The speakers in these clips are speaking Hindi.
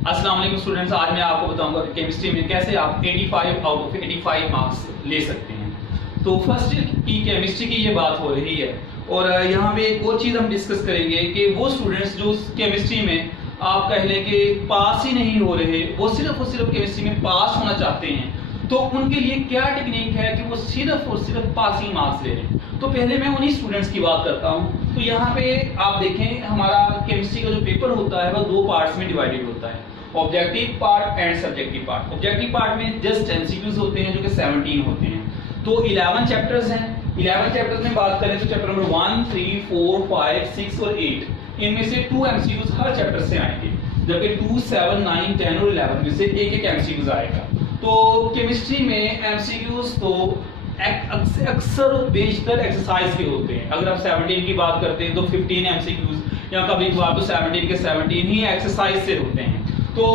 अस्सलाम वालेकुम स्टूडेंट्स, आज मैं आपको बताऊंगा कि केमिस्ट्री में कैसे आप 85 आउट ऑफ 85 मार्क्स ले सकते हैं। तो फर्स्ट की केमिस्ट्री की ये बात हो रही है और यहाँ पे एक और चीज़ हम डिस्कस करेंगे कि वो स्टूडेंट्स जो केमिस्ट्री में आप कह लें कि पास ही नहीं हो रहे, वो सिर्फ और सिर्फ केमिस्ट्री में पास होना चाहते हैं, तो उनके लिए क्या टेक्निक है कि वो सिर्फ और सिर्फ पासिंग मार्क्स ले लें। तो पहले मैं उन्हीं स्टूडेंट्स की बात करता हूँ। तो यहाँ पे आप देखें, हमारा केमिस्ट्री का जो पेपर होता है वह दो पार्ट्स में डिवाइडेड होता है, objective part and subjective part. Objective part में जस्ट एमसीक्यूज होते हैं जो कि 17 होते हैं। तो 11 चैप्टर्स हैं। 11 चैप्टर्स में बात करें तो चैप्टर नंबर 1, 3, 4, 5, 6 और 8, इनमें से 2 एमसीक्यूज हर चैप्टर से आएंगे, जबकि 2, 7, 9, 10 और 11 में से एक एमसीक्यूज आएगा। तो केमिस्ट्री में एमसीक्यूज तो अक्सर बेशतर एक्सरसाइज के होते हैं। अगर आप 17 की बात करते हैं तो 15 एमसीक्यूज या कभी कभार तो 17 के 17 ही एक्सरसाइज से होते हैं। तो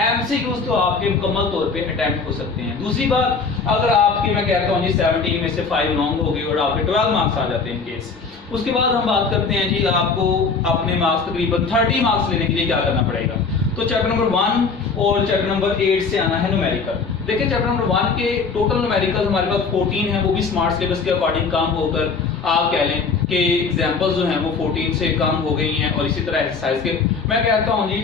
एमसीक्यूज तो आपके मुकम्मल तौर पे अटेम्प्ट हो सकते हैं। दूसरी बात, अगर आपके मैं कहता हूँ जी 17 में से 5 रॉन्ग हो गए और आपके 12 मार्क्स आ जाते हैं केस, उसके बाद हम बात करते हैं जी आपको अपने मार्क्स तकरीबन 30 मार्क्स लेने के लिए क्या करना पड़ेगा। तो चैप्टर नंबर 1 और चैप्टर नंबर 8 से आना है न्यूमेरिकल। देखिए चैप्टर नंबर 1 के टोटल न्यूमेरिकल हमारे पास 14 है, वो भी स्मार्ट सिलेबस के अकॉर्डिंग कम होकर आप कह लें कि एग्जाम्पल्स जो हैं वो 14 से कम हो गई हैं। और इसी तरह एक्सरसाइज के मैं कहता हूँ जी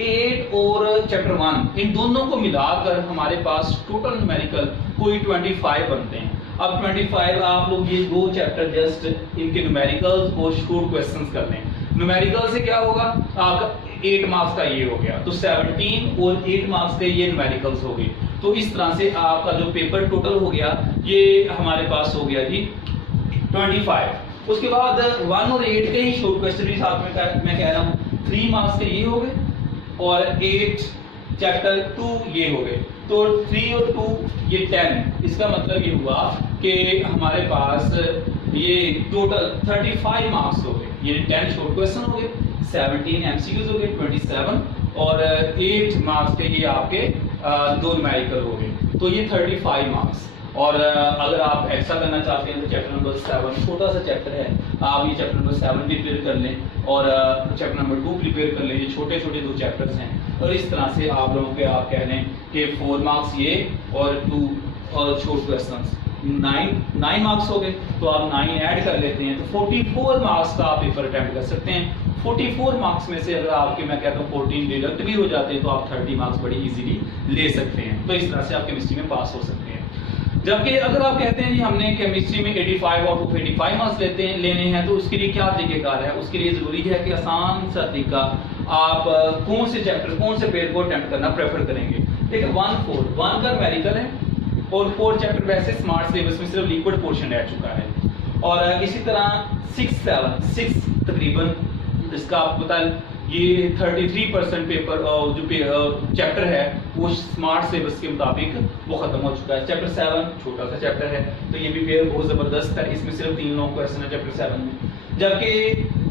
8 और चैप्टर 1 इन दोनों को मिलाकर हमारे पास टोटल न्यूमेरिकल कोई 25 बनते हैं। अब 25 आप लोग ये दो चैप्टर जस्ट इनके न्यूमेरिकल्स और शॉर्ट क्वेश्चंस कर लें। न्यूमेरिकल से क्या होगा, आपका 8 मार्क्स का ये हो गया, तो 17 और 8 मार्क्स के ये न्यूमेरिकल्स हो गए। तो इस तरह से आपका जो पेपर टोटल हो गया ये हमारे पास हो गया जी 25। उसके बाद 1 और 8 के ही शॉर्ट क्वेश्चन भी साथ में मैं कह रहा हूँ 3 मार्क्स के ये हो गए और 8 चैप्टर 2 ये हो गए। तो 3 और 2 ये 10। इसका मतलब ये हुआ कि हमारे पास ये टोटल 35 मार्क्स हो गए। ये 10 शॉर्ट क्वेश्चन हो गए, 17 एमसीक्यूज हो गए 27 और 8 मार्क्स के ये आपके दो न्यूमेरिकल हो गए। तो ये 35 मार्क्स। और अगर आप ऐसा करना चाहते हैं तो चैप्टर नंबर 7 छोटा सा चैप्टर है, आप ये चैप्टर नंबर 7 भी प्रिपेयर कर लें और चैप्टर नंबर 2 प्रिपेयर कर लें। ये छोटे छोटे 2 चैप्टर्स हैं और इस तरह से आप लोगों के आप कह लें कि 4 मार्क्स ये और 2 और शॉर्ट क्वेश्चंस 9 मार्क्स हो गए। तो आप 9 ऐड कर लेते हैं तो 44 मार्क्स का आप पेपर अटेम्प्ट कर सकते हैं। 44 मार्क्स में से अगर आपके मैं कहता हूँ 14 डिडक्ट भी हो जाते हैं तो आप 30 मार्क्स बड़ी इजीली ले सकते हैं। तो इस तरह से आप केमिस्ट्री में पास हो सकते हैं। जबकि अगर आप कहते हैं जी हमने केमिस्ट्री में 85 आउट ऑफ 85 मार्क्स लेने हैं, तो उसके लिए क्या तरीकेकार है। उसके लिए जरूरी है कि आसान सा तरीका, आप कौन से चैप्टर कौन से पेपर को अटेम्प्ट करना प्रेफर करेंगे। देखिए 1 का न्यूमेरिकल है और 4 चैप्टर वैसे स्मार्ट सिलेबस में सिर्फ लिक्विड पोर्शन रह चुका है। और इसी तरह 6 तकरीबन इसका आपको पता है ये 33% पेपर जो चैप्टर है वो स्मार्ट सिलेबस के मुताबिक वो खत्म हो चुका है। चैप्टर 7 छोटा सा चैप्टर है तो ये भी पेपर बहुत जबरदस्त है, इसमें सिर्फ 3 लॉन्ग क्वेश्चन है चैप्टर 7 में। जबकि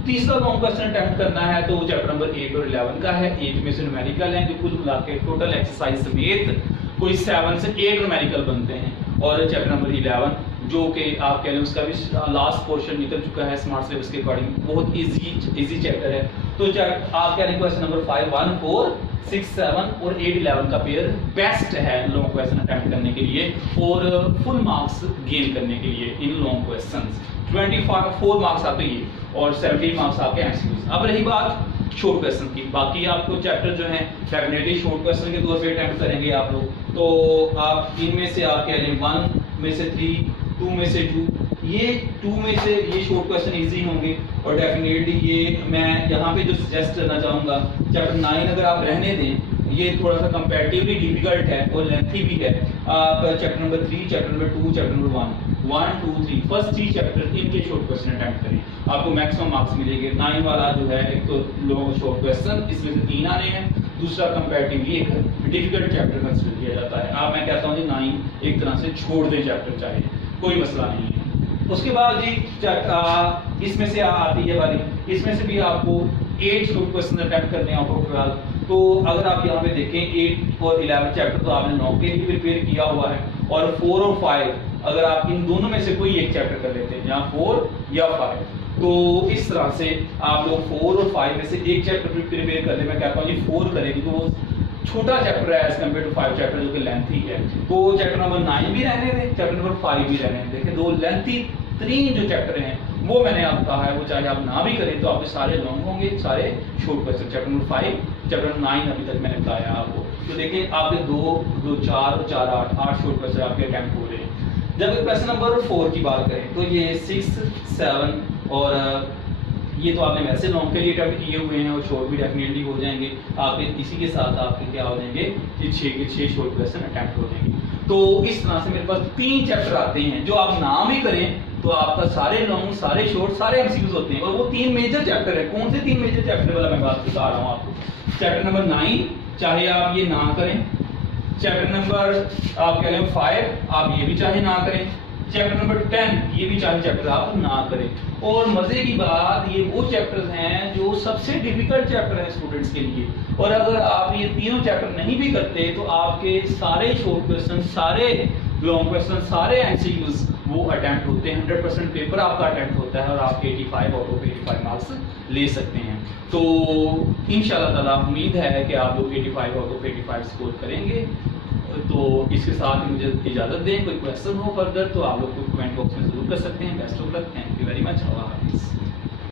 तीसरा लॉन्ग क्वेश्चन अटेम्प्ट करना है तो चैप्टर नंबर 8 और 11 का है। 8 में से न्यूमेरिकल है, जो कुल मिला के टोटल एक्सरसाइज समेत कोई 7 से 8 न्यूमेरिकल बनते हैं। और चैप्टर नंबर 11 जो कि आप कह लें उसका भी लास्ट पोर्शन निकल चुका है स्मार्ट सिलेबस के अकॉर्डिंग, बहुत इजी चैप्टर है। तो आप कह रहे हैं क्वेश्चन नंबर 5, 1, 4, 6, 7 और 8, 11 का पेयर बेस्ट है लॉन्ग क्वेश्चन अटेम्प्ट करने के लिए और फुल मार्क्स गेन करने के लिए इन लॉन्ग क्वेश्चंस। 24 मार्क्स आपके ये और 17 मार्क्स आपके एमसीक्यूज। अब रही बात शॉर्ट क्वेश्चन की, बाकी आपको चैप्टर जो है डेफिनेटली शॉर्ट क्वेश्चन के तौर पे अटेम्प्ट करेंगे आप लोग। तो आप इनमें से आप कह लें 1 में से 3, 2 में से 2, ये 2 में से ये शॉर्ट क्वेश्चन इजी होंगे। और डेफिनेटली ये मैं यहाँ पे जो सजेस्ट करना चाहूँगा, चैप्टर 9 अगर आप रहने दें, ये थोड़ा सा कंपैरेटिवली डिफिकल्ट है और लेंथी भी है। आप chapter number 3, chapter number 2, chapter number 1, 2, 3 first 3 chapter इनके शॉर्ट क्वेश्चन अटेम्प्ट करें, आपको मैक्सिमम मार्क्स मिलेंगे। 9 वाला जो है एक तो लॉन्ग शॉर्ट क्वेश्चन, इसमें से 3 आने हैं, दूसरा कंपैरेटिवली एक डिफिकल्ट चैप्टर कंसिडर किया जाता है। आप मैं कहता हूँ जी 9 एक तरह से छोड़ दें चैप्टर, चाहे कोई मसला नहीं है। उसके बाद जी इसमें से आती है वाली, इसमें से भी आपको 8 शॉर्ट क्वेश्चन अटेम्प्ट करने हैं आउट ऑफ 12। तो अगर आप यहाँ पे देखें 8 और 11 चैप्टर तो आपने 9 के ही प्रिपेयर किया हुआ है और 4 और 5 अगर आप इन दोनों में से कोई एक चैप्टर कर लेते हैं, या 4 या 5, तो इस तरह से आप लोग 4 और 5 में से एक चैप्टर प्रिपेयर कर ले। मैं कहता हूँ ये 4 करेंगे तो वो छोटा चैप्टर है एज कम्पेयर टू 5 चैप्टर जो कि लेंथी है। तो चैप्टर नंबर 9 भी रहने दें, चैप्टर नंबर 5 भी रहने दें। देखिए 2 लेंथी 3 जो चैप्टर हैं वो मैंने आपको कहा है, वो चाहे आप ना भी करें तो आपके सारे लॉन्ग होंगे, सारे short question. Chapter number 5, chapter number 9 अभी तक मैंने बताया आपको। तो देखिए आपके 2 4 और 4 8 शॉर्ट क्वेश्चन आपके अटेम्प्ट हो रहे हैं। जब क्वेश्चन नंबर 4 की बात करें तो ये 6 7 और ये तो आपने वैसे लॉन्ग के लिए अटेम्प्ट किए हुए हैं और शॉर्ट भी डेफिनेटली हो जाएंगे आपके। इसी के साथ आपके क्या हो जाएंगे, ये 6 के 6 शॉर्ट क्वेश्चन अटेम्प्ट हो जाएंगे। तो इस तरह से मेरे पास 3 चैप्टर आते हैं जो आप ना भी करें तो आपका सारे लॉन्ग, सारे शॉर्ट, सारे एमसीक्यूज होते हैं। और वो 3 मेजर चैप्टर है। कौन से 3 मेजर चैप्टर वाला मैं बात बता रहा हूँ आपको। चैप्टर नंबर 9 चाहे आप ये ना करें, चैप्टर नंबर आप कह लें 5 आप ये भी चाहे ना करें, चैप्टर नंबर 10 ये भी चाहे चैप्टर आप ना करें। और मजे की बात ये वो चैप्टर्स हैं जो सबसे डिफिकल्ट चैप्टर हैं स्टूडेंट्स के लिए। और अगर आप ये तीनों चैप्टर नहीं भी करते तो आपके सारे शॉर्ट क्वेश्चन, सारे लॉन्ग क्वेश्चन, सारे एमसीक्यूज वो अटेम्प्ट होते हैं। 100% पेपर आपका अटेम्प्ट होता है और आप 85 आउट ऑफ 85 मार्क्स ले सकते हैं। तो इंशाल्लाह ताला उम्मीद है कि आप लोग 85 आउट ऑफ 85 स्कोर करेंगे। तो इसके साथ ही मुझे इजाज़त दें। कोई क्वेश्चन हो फर्दर तो आप लोग को कमेंट बॉक्स में ज़रूर कर सकते हैं। Best of luck, thank you very much.